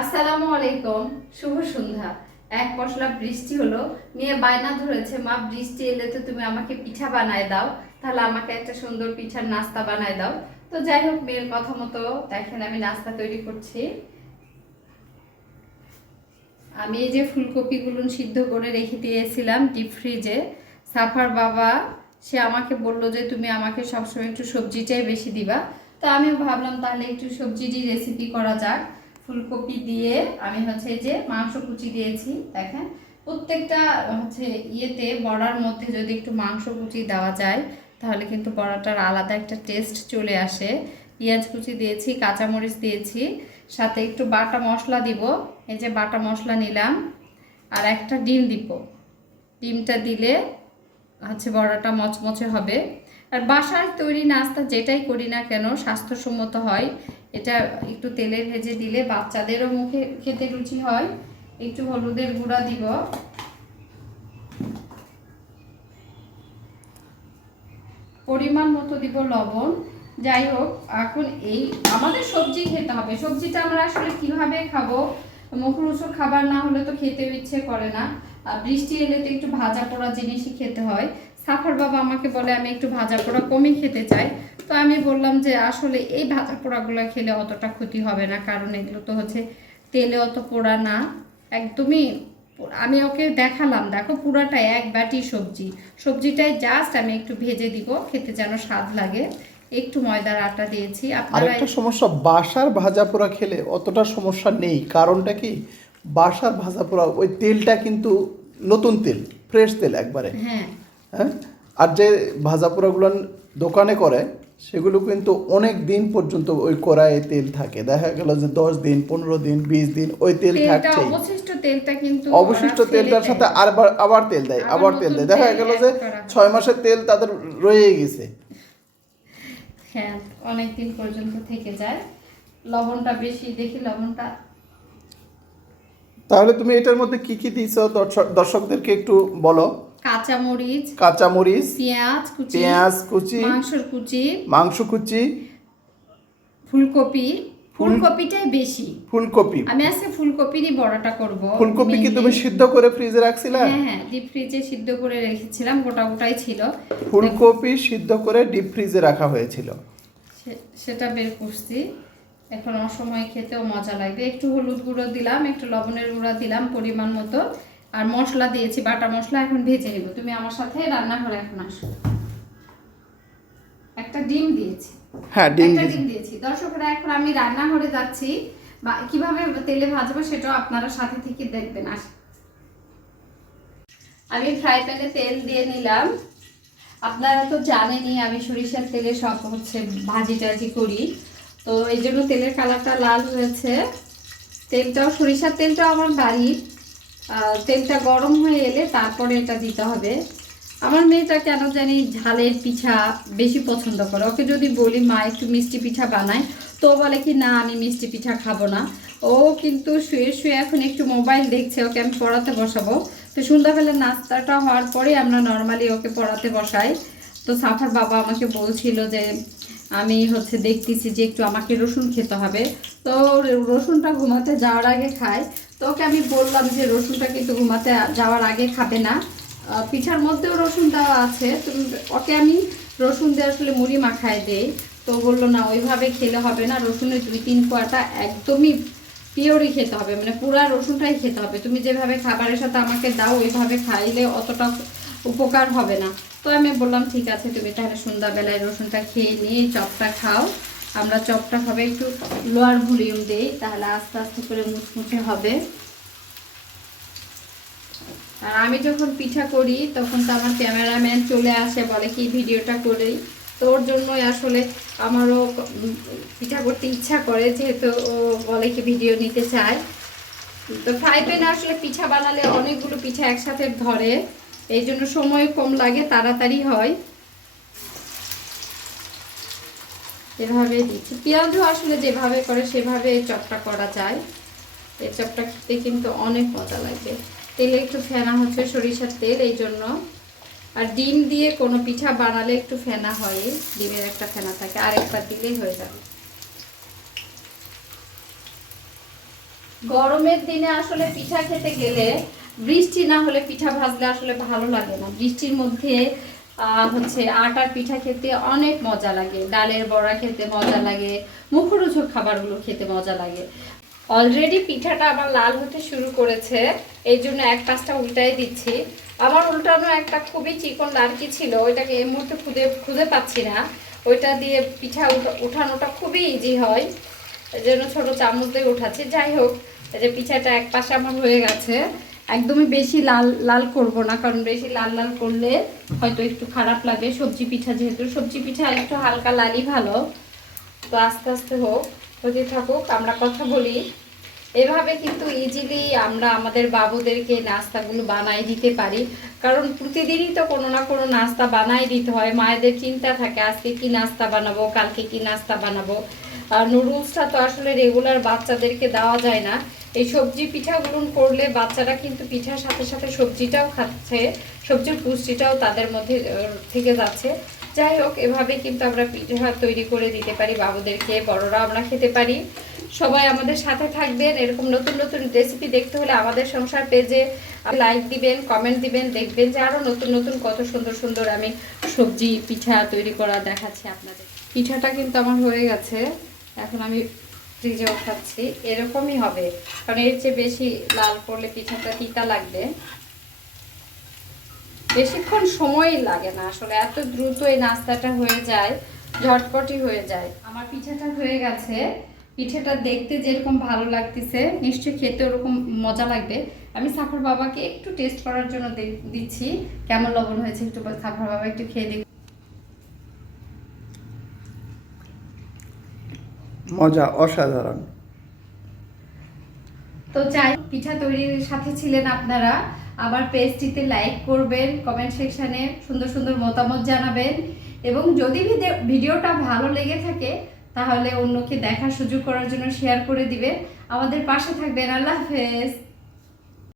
আসসালামু আলাইকুম, শুভ সন্ধ্যা। এক পশলা বৃষ্টি হলো, মেয়ে বায়না ধরেছে, মা, বৃষ্টি এলে তো তুমি আমাকে পিঠা বানায় দাও, তাহলে আমাকে একটা সুন্দর পিঠার নাস্তা বানায় দাও। তো যাই হোক, মেয়ের কথা মতো দেখেন আমি নাস্তা তৈরি করছি। আমি এই যে ফুলকপিগুলো সিদ্ধ করে রেখে দিয়েছিলাম ডিপ ফ্রিজে। সাফার বাবা, সে আমাকে বলল যে, তুমি আমাকে সবসময় একটু সবজিটাই বেশি দিবা। তো আমিও ভাবলাম তাহলে একটু সবজিরই রেসিপি করা যাক। ফুলকপি দিয়ে আমি হচ্ছে যে মাংস কুচি দিয়েছি, দেখেন। প্রত্যেকটা হচ্ছে ইয়েতে বড়ার মধ্যে যদি একটু মাংস কুচি দেওয়া যায়, তাহলে কিন্তু বড়াটার আলাদা একটা টেস্ট চলে আসে। পেঁয়াজ কুচি দিয়েছি, কাঁচামরিচ দিয়েছি, সাথে একটু বাটা মশলা দিব। এই যে বাটা মশলা নিলাম, আর একটা ডিম দিব। ডিমটা দিলে হচ্ছে বড়াটা মচমচে হবে। আর বাসার তৈরি নাস্তা যেটাই করি না কেন, স্বাস্থ্যসম্মত হয়। এটা একটু তেলে ভেজে দিলে বাচ্চাদেরও মুখে খেতে রুচি হয়। একটু হলুদের গুঁড়া দিব। পরিমাণ মতো দিব লবণ। যাই হোক, এখন এই আমাদের সবজি খেতে হবে। সবজিটা আমরা আসলে কীভাবে খাব? মুখরুচো খাবার না হলে তো খেতে ইচ্ছে করে না। আর বৃষ্টি এলে তো একটু ভাজা পোড়া জিনিসই খেতে হয়। সাফার বাবা আমাকে বলে আমি একটু ভাজা পোড়া কমই খেতে চাই। তো আমি বললাম যে আসলে এই ভাজা পোড়াগুলো খেলে অতটা ক্ষতি হবে না কারণ এগুলো তো হচ্ছে তেলে অত পোড়া না একদমই আমি ওকে দেখালাম দেখো পুরাটা এক বাটি সবজি। সবজিটাই জাস্ট আমি একটু ভেজে দিব খেতে যেন স্বাদ লাগে। একটু ময়দার আটা দিয়েছি আপনারা আরেকটা সমস্যা বাসার ভাজা পোড়া খেলে অতটা সমস্যা নেই কারণটা কি? বাসার ভাজা পোড়া ওই তেলটা কিন্তু নতুন তেল ফ্রেশ তেল একবারে। হ্যাঁ। হ্যাঁ? আর যে ভাজা পোড়াগুলো দোকানে করে সেগুলো কিন্তু অনেক দিন পর্যন্ত ওই কড়াইয়ে তেল থাকে। দেখা গেল যে দশ দিন পনেরো দিন বিশ দিন ওই তেল থাকছেই। অবশিষ্ট তেলটার সাথে আবার আবার তেল দেয় আবার তেল দেয়। দেখা গেল যে ছয় মাসের তেল তাদের রয়ে গেছে। হ্যাঁ অনেক দিন পর্যন্ত থেকে যায়। লবণটা বেশি দেখি লবণটা। তাহলে তুমি এটার মধ্যে কি কি দিয়েছ দর্শক- দর্শকদেরকে একটু বলো। কাঁচামরিচ কাঁচামরিচ পেঁয়াজ কুচি পেঁয়াজ কুচি মাংসর কুচি মাংস কুচি ফুলকপি। ফুলকপিটাই বেশি। ফুলকপি। আমি আজকে ফুলকপিরই বড়াটা করব। ফুলকপি কি তুমি সিদ্ধ করে ফ্রিজে রাখছিলে? হ্যাঁ হ্যাঁ ডিপ ফ্রিজে সিদ্ধ করে রেখেছিলাম গোটা গোটাই ছিল। ফুলকপি সিদ্ধ করে ডিপ ফ্রিজে রাখা হয়েছিল। সেটা বের করছি। এখন অসময় খেতেও মজা লাগবে। একটু হলুদ গুঁড়ো দিলাম একটু লবণের গুঁড়ো দিলাম পরিমাণ মতো। আর মশলা দিয়েছি বাটা মশলা এখন ভেজে নেব। তুমি আমার সাথে রান্নাঘরে এখন আসো। একটা ডিম দিয়েছি। হ্যাঁ ডিম দিয়েছি। ডিম দিয়েছি। দর্শকরা এখন আমি রান্নাঘরে যাচ্ছি। বা কীভাবে তেলে ভাজবো সেটাও আপনারা সাথে থেকে দেখবেন। আস আমি ফ্রাই প্যানে তেল দিয়ে নিলাম। আপনারা তো জানেনই আমি সরিষার তেলে সব হচ্ছে ভাজি টাজি করি। তো এই জন্য তেলের কালারটা লাল হয়েছে। তেলটাও সরিষার তেলটাও আমার বাড়ির। তেলটা গরম হয়ে এলে তারপরে এটা দিতে হবে। আমার মেয়েটা কেন জানি ঝালের পিঠা বেশি পছন্দ করে। ওকে যদি বলি, মা, একটু মিষ্টি পিঠা বানায় তো বলে কি, না, আমি মিষ্টি পিঠা খাব না। ও কিন্তু শুয়ে শুয়ে এখন একটু মোবাইল দেখছে, ওকে আমি পড়াতে বসাবো। তো সন্ধ্যাবেলা নাস্তাটা হওয়ার পরে আমরা নর্মালি ওকে পড়াতে বসাই। তো সাফার বাবা আমাকে বলছিল যে, আমি হচ্ছে দেখতেছি যে একটু আমাকে রসুন খেতে হবে। তো রসুনটা ঘুমাতে যাওয়ার আগে খায়। তো ওকে আমি বললাম যে রসুনটা কিন্তু ঘুমাতে যাওয়ার আগে খাবে না। পিঠার মধ্যেও রসুন দেওয়া আছে। তুমি, ওকে আমি রসুন দিয়ে আসলে মুড়ি মাখায় দেই। তো বলল, না, ওইভাবে খেলে হবে না। রসুনের দুই তিন কোয়াটা একদমই পিওরই খেতে হবে। মানে পুরা রসুনটাই খেতে হবে। তুমি যেভাবে খাবারের সাথে আমাকে দাও, ওইভাবে খাইলে অতটা উপকার হবে না। তো আমি বললাম, ঠিক আছে, তুমি তাহলে সন্ধ্যাবেলায় রসুনটা খেয়ে নিয়ে চপটা খাও। আমরা চপটা হবে একটু লোয়ার ভলিউম দেই, তাহলে আস্তে আস্তে করে মুচমুচে হবে। আর আমি যখন পিঠা করি, তখন তো আমার ক্যামেরাম্যান চলে আসে, বলে কি ভিডিওটা করি। তো ওর জন্যই আসলে আমারও পিঠা করতে ইচ্ছা করে, যেহেতু ও বলে কি ভিডিও নিতে চায়। তো ফ্রাই প্যানে আসলে পিঠা বানালে অনেকগুলো পিঠা একসাথে ধরে, এই জন্য সময় কম লাগে, তাড়াতাড়ি হয়। এভাবে দিচ্ছি। পেঁয়াজও আসলে যেভাবে করে সেভাবে চপটা করা যায়। এই চপটা খেতে কিন্তু অনেক মজা লাগবে তেলে একটু ফেনা হচ্ছে সরিষার তেল, এই জন্য। আর ডিম দিয়ে কোনো পিঠা বানালে একটু ফেনা হয়, ডিমের একটা ফেনা থাকে আর আরেকবার দিলেই হয়ে যাবে। গরমের দিনে আসলে পিঠা খেতে গেলে বৃষ্টি না হলে পিঠা ভাজলে আসলে ভালো লাগে না। বৃষ্টির মধ্যে হচ্ছে আটার পিঠা খেতে অনেক মজা লাগে, ডালের বড়া খেতে মজা লাগে, মুখরোচক খাবারগুলো খেতে মজা লাগে। অলরেডি পিঠাটা আমার লাল হতে শুরু করেছে, এই জন্য এক পাশটা উল্টাই দিচ্ছি। আমার উল্টানো একটা খুবই চিকন লাড়কি ছিল, ওইটাকে এই মুহূর্তে খুঁজে খুঁজে পাচ্ছি না। ওইটা দিয়ে পিঠা উঠা- উঠানোটা খুবই ইজি হয়, এই জন্য ছোট চামচ দিয়ে উঠাচ্ছি। যাই হোক যে পিঠাটা এক পাশে আমার হয়ে গেছে। একদমই বেশি লাল লাল করব না, কারণ বেশি লাল লাল করলে হয়তো একটু খারাপ লাগে সবজি পিঠা যেহেতু। সবজি পিঠা একটু হালকা লালই ভালো। তো আস্তে আস্তে হোক হতে থাকুক, আমরা কথা বলি। এভাবে কিন্তু ইজিলি আমরা আমাদের বাবুদেরকে নাস্তাগুলো বানাই দিতে পারি। কারণ প্রতিদিনই তো কোনো না কোনো নাস্তা বানাই দিতে হয়। মায়েদের চিন্তা থাকে, আজকে কি নাস্তা বানাবো, কালকে কি নাস্তা বানাবো। আর নুডলসটা তো আসলে রেগুলার বাচ্চাদেরকে দেওয়া যায় না। এই সবজি পিঠাগুলো করলে বাচ্চারা কিন্তু পিঠার সাথে সাথে সবজিটাও খাচ্ছে, সবজির পুষ্টিটাও তাদের মধ্যে থেকে যাচ্ছে। যাই হোক, এভাবে কিন্তু আমরা পিঠা তৈরি করে দিতে পারি বাবুদেরকে বড়রা আমরা খেতে পারি। সবাই আমাদের সাথে থাকবেন, এরকম নতুন নতুন রেসিপি দেখতে হলে আমাদের সংসার পেজে লাইক দিবেন কমেন্ট দিবেন, দেখবেন যে আরও নতুন নতুন কত সুন্দর সুন্দর আমি সবজি, পিঠা তৈরি করা দেখাচ্ছি আপনাদের। পিঠাটা কিন্তু আমার হয়ে গেছে, এখন আমি ফ্রিজে ওঠাচ্ছি এরকমই হবে, কারণ এর চেয়ে বেশি লাল করলে পিঠাটা তিতা লাগবে। বেশিক্ষণ সময় লাগে না আসলে এত দ্রুত এই নাস্তাটা হয়ে যায় ঝটপটি হয়ে যায়। আমার পিঠাটা হয়ে গেছে। পিঠাটা দেখতে যেরকম ভালো লাগতেছে নিশ্চয়ই খেতে ওরকম মজা লাগবে। আমি সাফার বাবাকে একটু টেস্ট করার জন্য দিচ্ছি। কেমন লবণ হয়েছে একটু সাফর বাবা একটু খেয়ে দেখ মজা অসাধারণ। তো চাই পিঠা তৈরির সাথে ছিলেন আপনারা। আবার পেজটিতে লাইক করবেন কমেন্ট সেকশানে সুন্দর সুন্দর মতামত জানাবেন এবং যদি ভিডি- ভিডিওটা ভালো লেগে থাকে, তাহলে অন্যকে দেখার সুযোগ করার জন্য শেয়ার করে দিবেন। আমাদের পাশে থাকবেন। আল্লাহ হাফেজ।